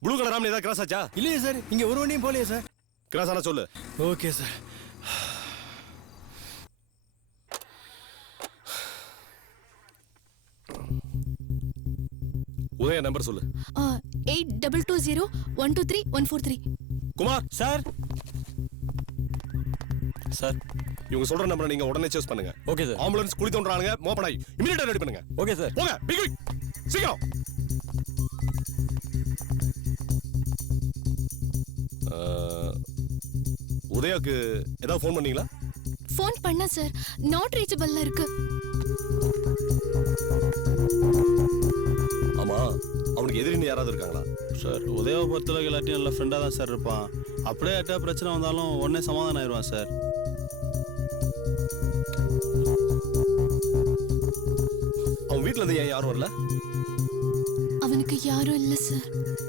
Blue colour Omni ஏதாவது cross ஆச்சா? இல்லையே சார், இங்க ஒரு வண்டியும் போலையே சார். கிராஸ் ஆனா சொல்லு. Okay sir. உதய நம்பர் சொல்லு. 8220123143. குமார் சார். சார் இவங்க சொல்ற நம்பரை நீங்க உடனே சேஸ் பண்ணுங்க. Okay sir. ஆம்புலன்ஸ் குளி தோன்றானுங்க, மோப்பன் ஆகி இமிடியேட்டா ரெடி பண்ணுங்க. Okay sir. போங்க, பிக் சீக்கிரம். உதயாக்கு ஏதாவது ஃபோன் பண்ணீங்களா? ஃபோன் பண்ண சார், நாட் ரீச்சபிள்ல இருக்கு. ஆமா, அவனுக்கு எதிரின்னு யாராவது இருக்காங்களா? சார் உதயாவை பொறுத்தளவுக்கு எல்லாத்தையும் நல்ல ஃப்ரெண்டாக தான் சார் இருப்பான். அப்படியே எட்டா பிரச்சனை வந்தாலும் உடனே சமாதானம் ஆயிடுவான் சார். அவன் வீட்டுல இருந்து ஏன் யாரும் வரல? அவனுக்கு யாரும் இல்ல சார்.